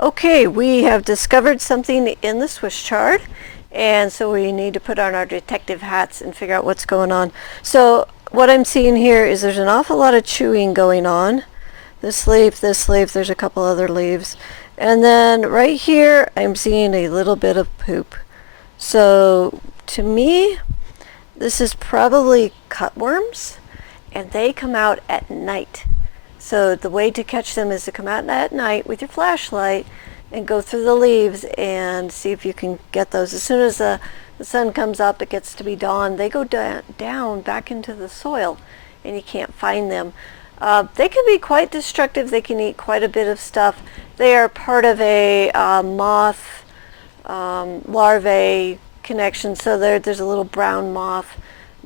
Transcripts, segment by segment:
Okay, we have discovered something in the Swiss chard, and so we need to put on our detective hats and figure out what's going on. So what I'm seeing here is there's an awful lot of chewing going on. This leaf, there's a couple other leaves. And then right here, I'm seeing a little bit of poop. So to me, this is probably cutworms, and they come out at night. So the way to catch them is to come out at night with your flashlight and go through the leaves and see if you can get those. As soon as the sun comes up, it gets to be dawn, they go down back into the soil and you can't find them. They can be quite destructive. They can eat quite a bit of stuff. They are part of a moth larvae connection. So there's a little brown moth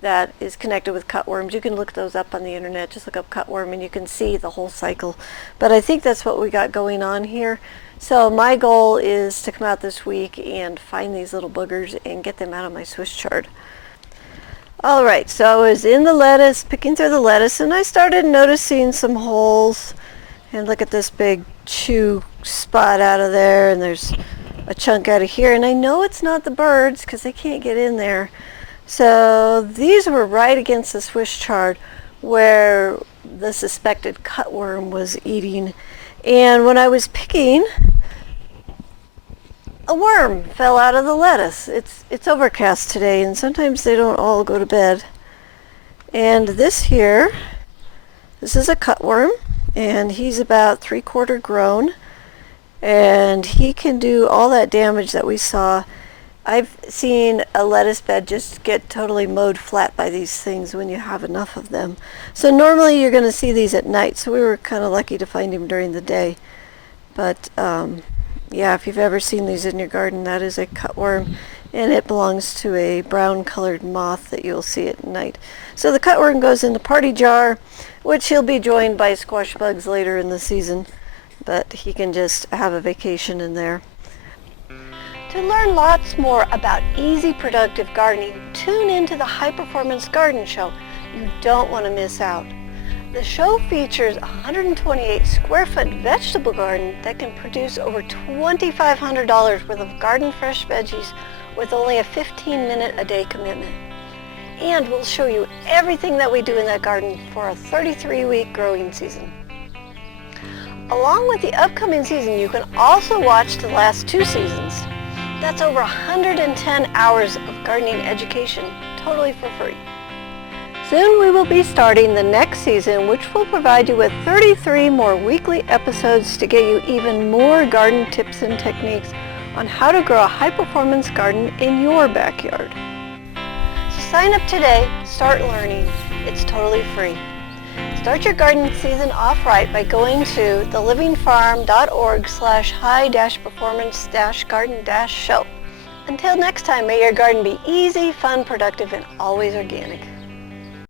that is connected with cutworms. You can look those up on the internet. Just look up cutworm and you can see the whole cycle. But I think that's what we got going on here. So my goal is to come out this week and find these little boogers and get them out of my Swiss chard. All right, so I was in the lettuce, picking through the lettuce, and I started noticing some holes. And look at this big chew spot out of there, and there's a chunk out of here. And I know it's not the birds because they can't get in there. So these were right against the Swiss chard where the suspected cutworm was eating. And when I was picking, a worm fell out of the lettuce. It's overcast today, and sometimes they don't all go to bed. And this here, this is a cutworm, and he's about 3/4 grown, and he can do all that damage that we saw. I've seen a lettuce bed just get totally mowed flat by these things when you have enough of them. So normally you're going to see these at night, so we were kind of lucky to find him during the day. But yeah, if you've ever seen these in your garden, that is a cutworm, and it belongs to a brown colored moth that you'll see at night. So the cutworm goes in the party jar, which he'll be joined by squash bugs later in the season, but he can just have a vacation in there. To learn lots more about easy, productive gardening, tune into the High Performance Garden Show. You don't want to miss out. The show features a 128 square foot vegetable garden that can produce over $2,500 worth of garden fresh veggies with only a 15-minute a day commitment. And we'll show you everything that we do in that garden for a 33-week growing season. Along with the upcoming season, you can also watch the last 2 seasons. That's over 110 hours of gardening education, totally for free. Soon we will be starting the next season, which will provide you with 33 more weekly episodes to get you even more garden tips and techniques on how to grow a high-performance garden in your backyard. So sign up today, start learning. It's totally free. Start your garden season off right by going to thelivingfarm.org/high-performance-garden-show. Until next time, may your garden be easy, fun, productive, and always organic.